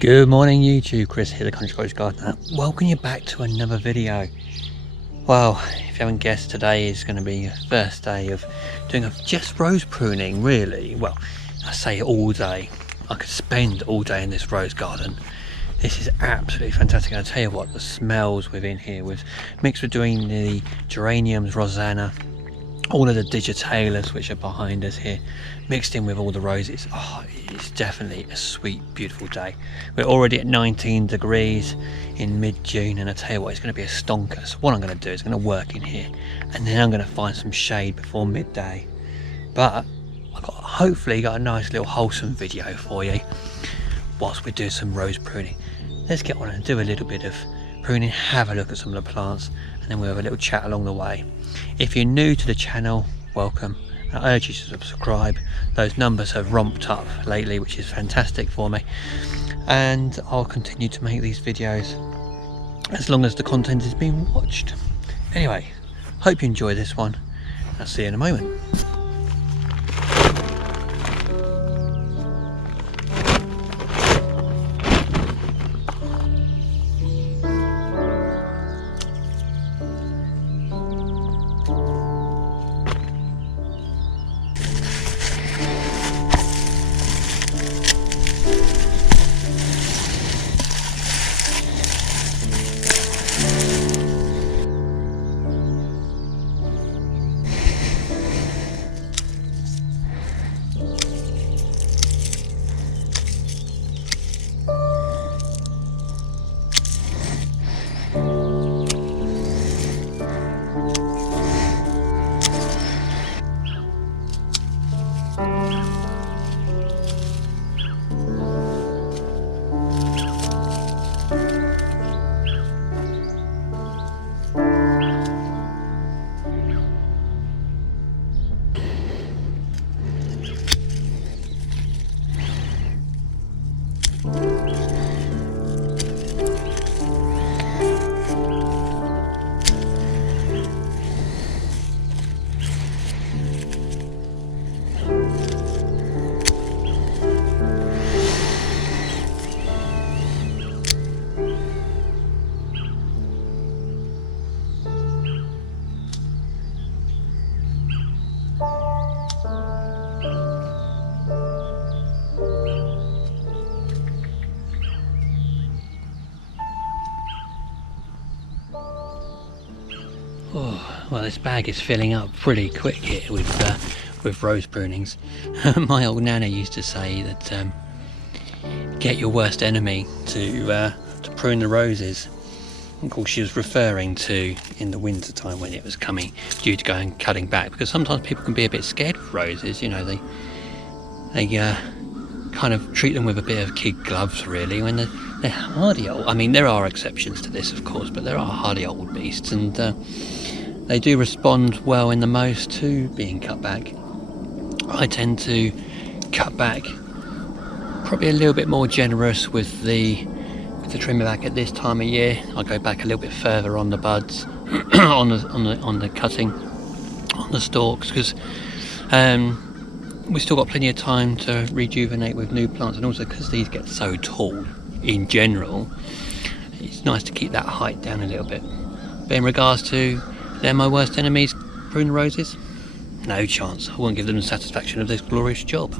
Good morning YouTube, Chris here, the Country Cottage Gardener. Welcome you back to another video. Well, if you haven't guessed, today is going to be the first day of doing just rose pruning, really. Well, I say all day. I could spend all day in this rose garden. This is absolutely fantastic. I'll tell you what, the smells within here, with mixed between the geraniums, rosanna, all of the digitalis which are behind us here, mixed in with all the roses. Oh, it's definitely a sweet, beautiful day. We're already at 19 degrees in mid-June, and I tell you what, it's going to be a stonker. So what I'm going to do is I'm going to work in here, and then I'm going to find some shade before midday. But I've hopefully got a nice little wholesome video for you whilst we do some rose pruning. Let's get on and do a little bit of pruning, have a look at some of the plants, and then we'll have a little chat along the way. If you're new to the channel, welcome. I urge you to subscribe. Those numbers have romped up lately, which is fantastic for me, and I'll continue to make these videos as long as the content is being watched. Anyway, hope you enjoy this one. I'll see you in a moment. Oh, well, this bag is filling up pretty quick here with rose prunings. My old nana used to say that get your worst enemy to prune the roses. Of course, she was referring to in the winter time when it was coming due to going cutting back, because sometimes people can be a bit scared of roses. You know, they kind of treat them with a bit of kid gloves, really, when they're hardy old. I mean, there are exceptions to this, of course, but there are hardy old beasts, and they do respond well in the most to being cut back. I tend to cut back, probably a little bit more generous with the trimmer back at this time of year. I go back a little bit further on the buds, on the cutting, on the stalks, because we've still got plenty of time to rejuvenate with new plants, and also because these get so tall in general, it's nice to keep that height down a little bit. But in regards to they're my worst enemies, prune roses, no chance. I won't give them the satisfaction of this glorious job.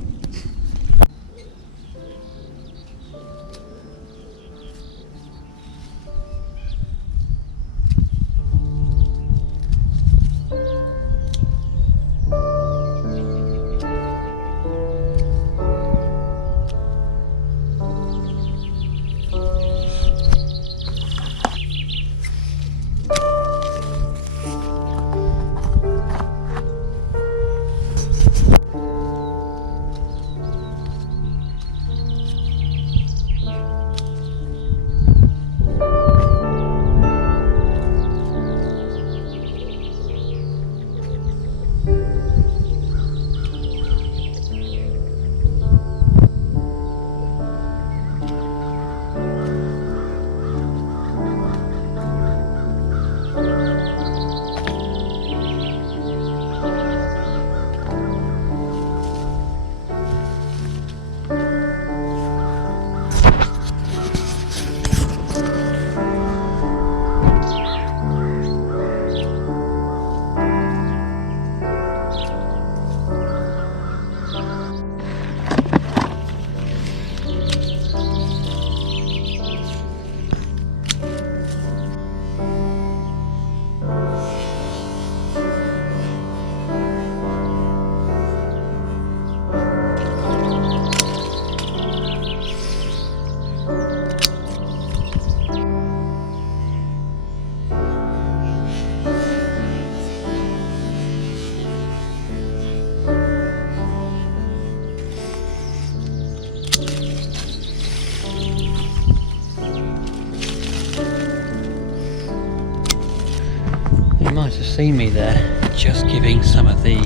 You might have seen me there just giving some of the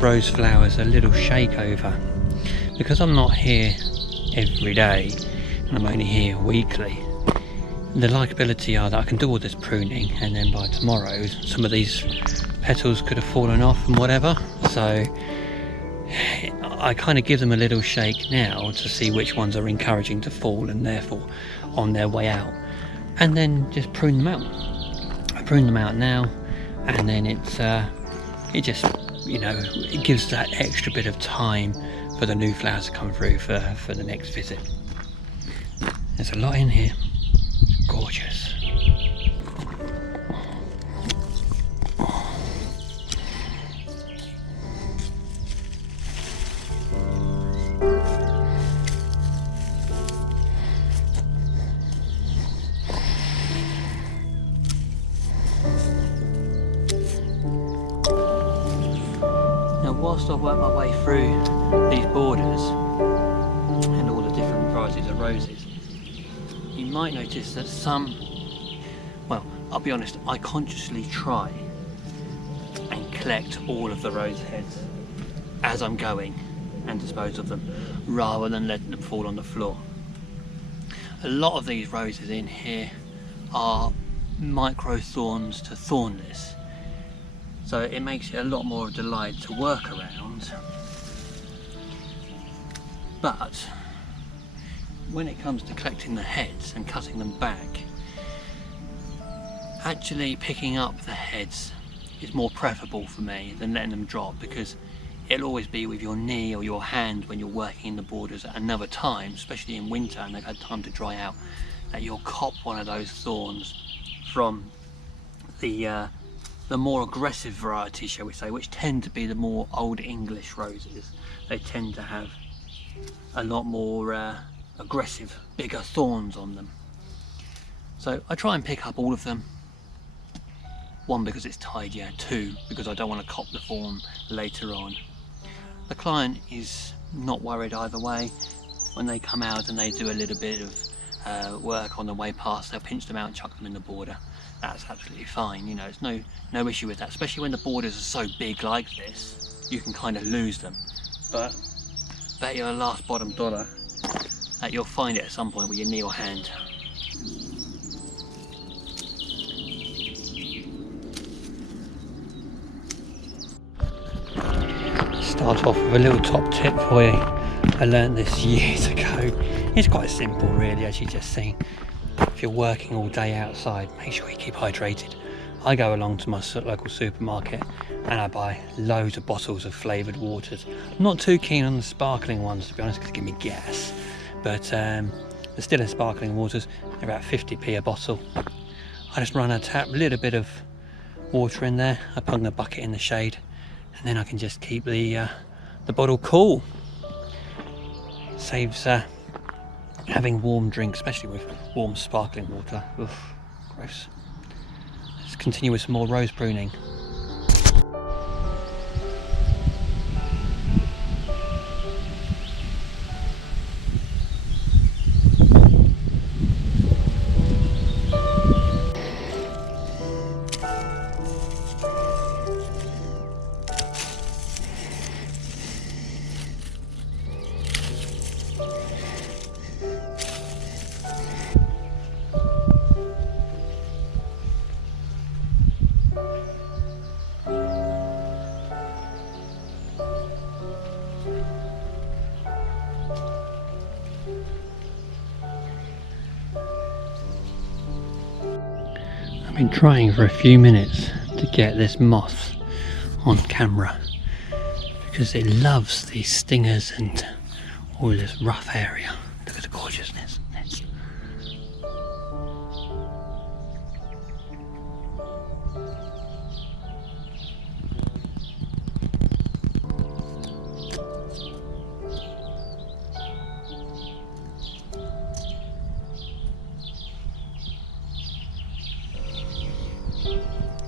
rose flowers a little shake over. Because I'm not here every day and I'm only here weekly, the likability are that I can do all this pruning and then by tomorrow some of these petals could have fallen off and whatever, so I kind of give them a little shake now to see which ones are encouraging to fall and therefore on their way out, and then just prune them out. I prune them out now, and then it just, you know, it gives that extra bit of time for the new flowers to come through for the next visit. There's a lot in here. Gorgeous. Now whilst I work my way through these borders and all the different varieties of roses, you might notice that some, well, I'll be honest, I consciously try and collect all of the rose heads as I'm going and dispose of them, rather than letting them fall on the floor. A lot of these roses in here are micro thorns to thornless, so it makes it a lot more of a delight to work around. But when it comes to collecting the heads and cutting them back, actually picking up the heads is more preferable for me than letting them drop, because it'll always be with your knee or your hand when you're working in the borders at another time, especially in winter and they've had time to dry out, that you'll cop one of those thorns from the more aggressive varieties, shall we say, which tend to be the more Old English roses. They tend to have a lot more aggressive, bigger thorns on them. So I try and pick up all of them. One, because it's tidier. Two, because I don't want to cop the thorn later on. The client is not worried either way. When they come out and they do a little bit of work on the way past, they'll pinch them out and chuck them in the border. That's absolutely fine, you know, there's no issue with that, especially when the borders are so big like this, you can kind of lose them. But bet your last bottom dollar that you'll find it at some point with your knee or hand. Start off with a little top tip for you. I learned this years ago. It's quite simple really, as you just seen. If you're working all day outside, make sure you keep hydrated. I go along to my local supermarket and I buy loads of bottles of flavoured waters. I'm not too keen on the sparkling ones, to be honest, because they give me gas. But the still sparkling waters, they're about 50p a bottle. I just run a tap, a little bit of water in there, I put the bucket in the shade, and then I can just keep the bottle cool. Saves having warm drinks, especially with warm sparkling water. Oof, gross. Let's continue with some more rose pruning. I've been trying for a few minutes to get this moth on camera because it loves these stingers and all this rough area. Look at the gorgeousness.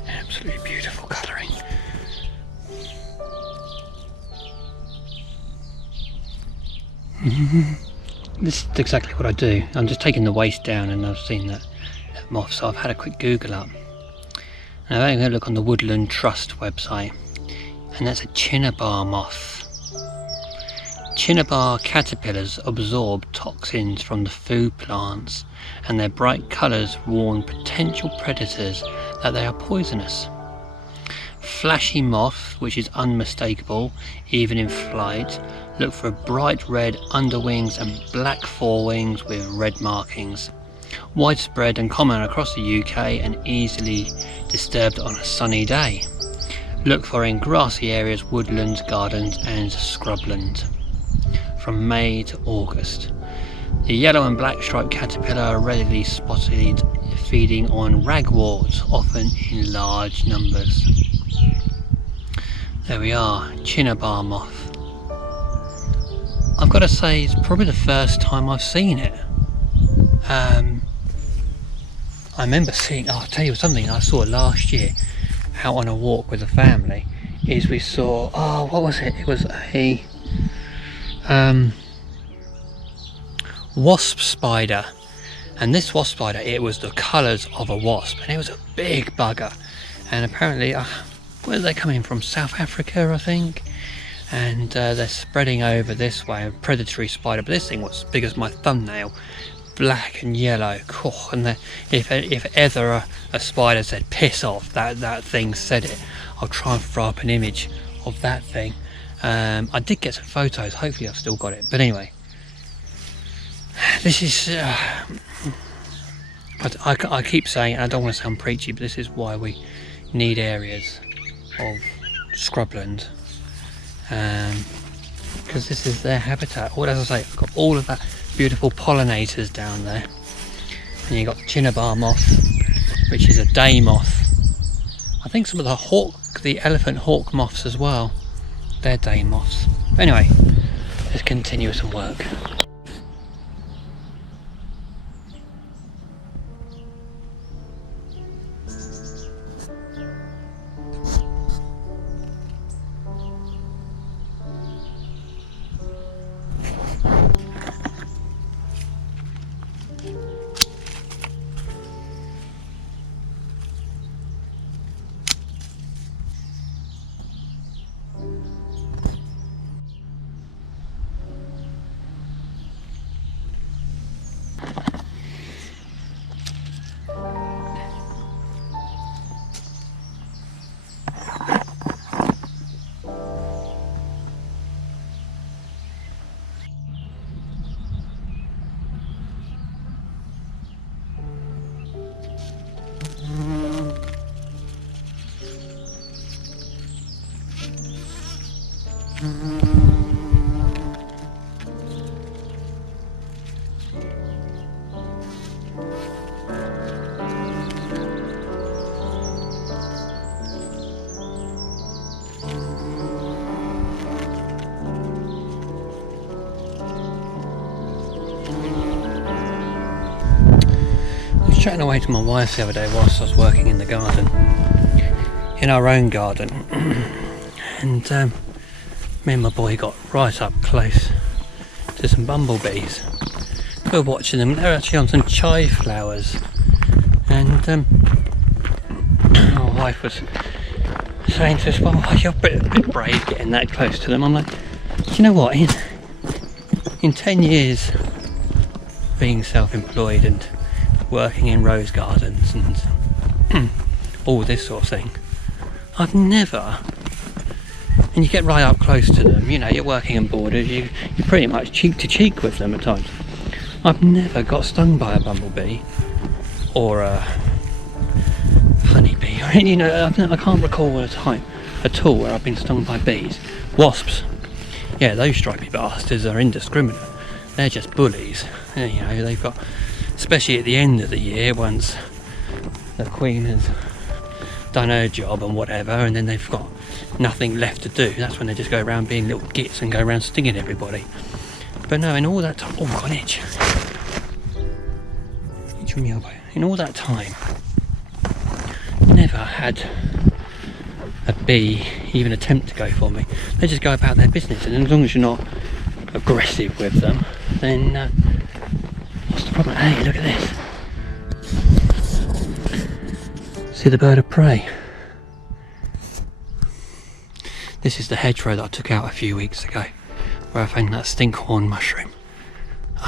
Absolutely beautiful colouring. This is exactly what I do. I'm just taking the waist down and I've seen that moth, so I've had a quick Google up Now I'm going to look on the Woodland Trust website, and that's a cinnabar moth. Cinnabar caterpillars absorb toxins from the food plants, and their bright colours warn potential predators that they are poisonous. Flashy moth, which is unmistakable even in flight, look for bright red underwings and black forewings with red markings. Widespread and common across the UK and easily disturbed on a sunny day. Look for in grassy areas, woodlands, gardens and scrubland. From May to August. The yellow and black striped caterpillar are readily spotted feeding on ragwort, often in large numbers. There we are, cinnabar moth. I've got to say, it's probably the first time I've seen it. I remember seeing, I'll tell you something I saw last year out on a walk with the family, is we saw, what was it? It was a wasp spider, and this wasp spider, it was the colours of a wasp, and it was a big bugger, and apparently where are they coming from? South Africa, I think, and they're spreading over this way, a predatory spider, but this thing was as big as my thumbnail, black and yellow. And if ever a spider said piss off, that thing said it. I'll try and throw up an image of that thing. I did get some photos, hopefully I've still got it, but anyway, this is I keep saying, I don't want to sound preachy, but this is why we need areas of scrubland, because this is their habitat. Or as I say, I've got all of that beautiful pollinators down there, and you've got cinnabar moth, which is a day moth. I think some of the elephant hawk moths as well, they're day moths. Anyway, let's continue some work. Chatting away to my wife the other day whilst I was working in the garden, in our own garden, and me and my boy got right up close to some bumblebees. We were watching them, they're actually on some chive flowers, and my wife was saying to us, well, you're a bit brave getting that close to them. I'm like, do you know what, in 10 years being self-employed and working in rose gardens and all this sort of thing, I've never, and you get right up close to them, you know, you're working in borders, you're pretty much cheek to cheek with them at times. I've never got stung by a bumblebee or a honeybee, or, you know, I can't recall a time at all where I've been stung by bees. Wasps, yeah, those stripy bastards are indiscriminate, they're just bullies, you know, they've got, especially at the end of the year, once the queen has done her job and whatever, and then they've got nothing left to do, that's when they just go around being little gits and go around stinging everybody. But no, in all that time, oh, got an itch from the elbow. In all that time, never had a bee even attempt to go for me. They just go about their business, and as long as you're not aggressive with them, then what's the problem? Hey, look at this. See the bird of prey? This is the hedgerow that I took out a few weeks ago, where I found that stinkhorn mushroom.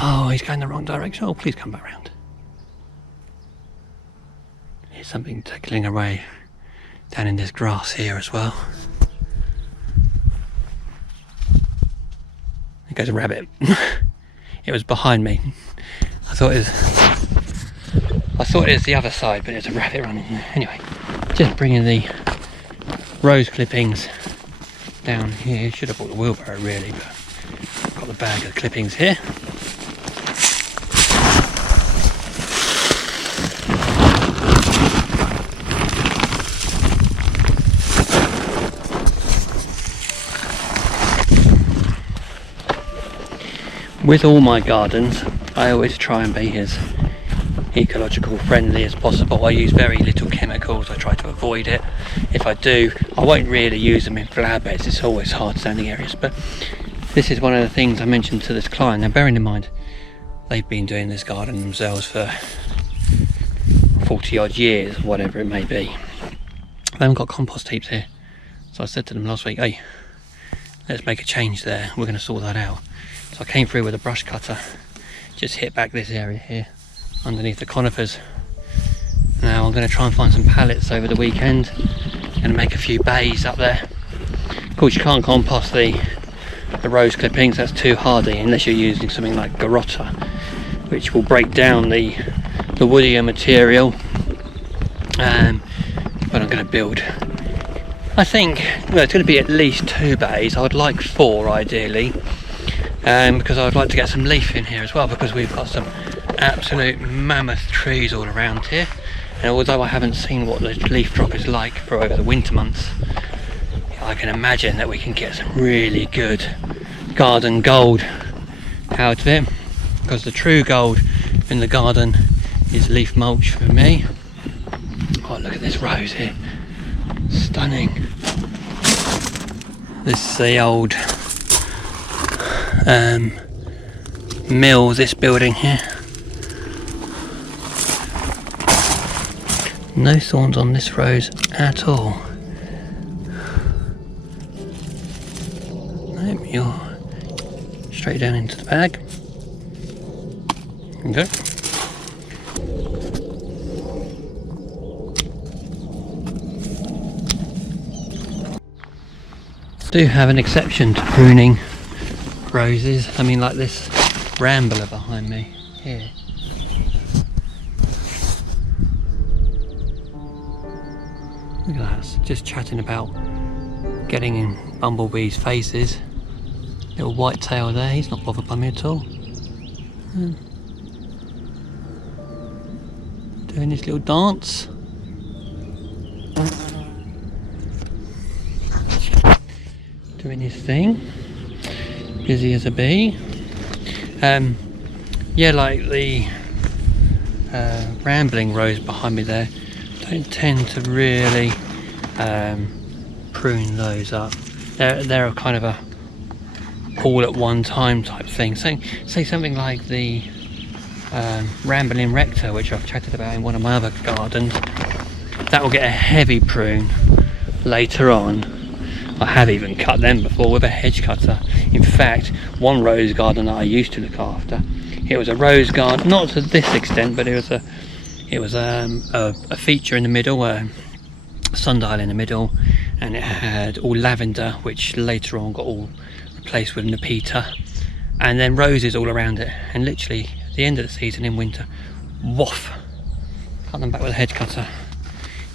Oh, he's going the wrong direction. Oh, please come back round. There's something tickling away down in this grass here as well. There goes a rabbit. It was behind me. I thought it was the other side, but it's a rabbit running there. Anyway, just bringing the rose clippings down here. Should have brought the wheelbarrow really, but I've got the bag of clippings here. With all my gardens, I always try and be as ecological friendly as possible. I use very little chemicals. I try to avoid it. If I do, I won't really use them in flower beds. It's always hard standing areas. But this is one of the things I mentioned to this client. Now, bearing in mind, they've been doing this garden themselves for 40 odd years, whatever it may be. They haven't got compost heaps here. So I said to them last week, hey, let's make a change there. We're going to sort that out. So I came through with a brush cutter, just hit back this area here underneath the conifers. Now I'm going to try and find some pallets over the weekend and make a few bays up there. Of course you can't compost the rose clippings, that's too hardy unless you're using something like garrotta, which will break down the woodier material. But I'm going to build, I think, well, it's going to be at least 2 bays. I would like 4 ideally. Because I would like to get some leaf in here as well, because we've got some absolute mammoth trees all around here, and although I haven't seen what the leaf drop is like for over the winter months, I can imagine that we can get some really good garden gold out of it, because the true gold in the garden is leaf mulch for me. Oh, look at this rose here, stunning. This is the old mill, this building here. No thorns on this rose at all. Nope, you're straight down into the bag. Okay. Do have an exception to pruning roses. I mean, like this rambler behind me here. Look at that, just chatting about getting in bumblebees' faces. Little white tail there, he's not bothered by me at all. Doing his little dance. Doing his thing. Busy as a bee. Yeah, like the rambling rose behind me there, don't tend to really prune those up. They're a kind of a all at one time type thing. So, say something like the rambling rector, which I've chatted about in one of my other gardens, that will get a heavy prune later on. I have even cut them before with a hedge cutter. In fact, one rose garden that I used to look after, it was a rose garden, not to this extent, but it was a feature in the middle, a sundial in the middle, and it had all lavender, which later on got all replaced with nepeta, and then roses all around it. And literally at the end of the season in winter, woof, cut them back with a hedge cutter.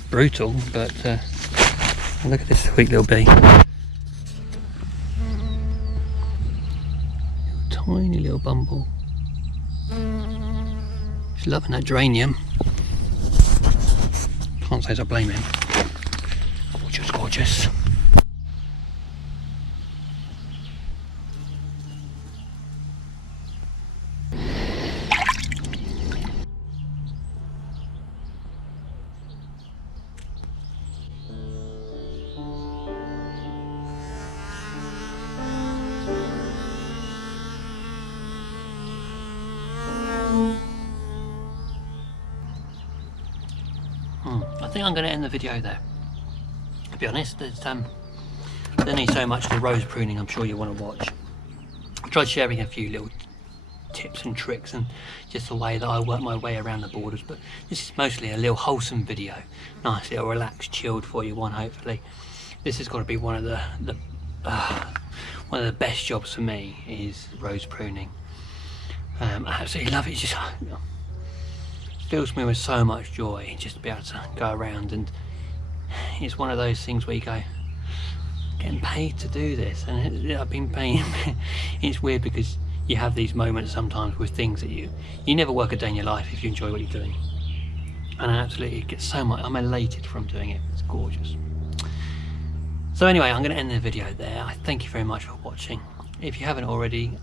Brutal, but look at this sweet little bee. Tiny little bumble. She's loving that geranium. Can't say as I blame him. Gorgeous, gorgeous. I think I'm going to end the video there. To be honest, there's only so much of the rose pruning I'm sure you want to watch. I tried sharing a few little tips and tricks and just the way that I work my way around the borders, but this is mostly a little wholesome video, nice little relaxed, chilled for you one. Hopefully this has got to be one of the best jobs for me, is rose pruning. I absolutely love it. It just fills me with so much joy just to be able to go around, and it's one of those things where you go, getting paid to do this, and I've been paying. It's weird because you have these moments sometimes with things that you never work a day in your life if you enjoy what you're doing, and I absolutely get so much, I'm elated from doing it. It's gorgeous. So anyway, I'm going to end the video there. I thank you very much for watching. If you haven't already,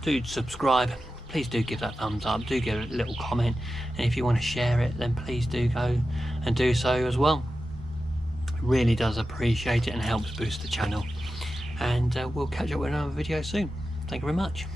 do subscribe. Please do give that thumbs up, do give a little comment, and if you want to share it, then please do go and do so as well. It really does appreciate it and helps boost the channel, and we'll catch up with another video soon. Thank you very much.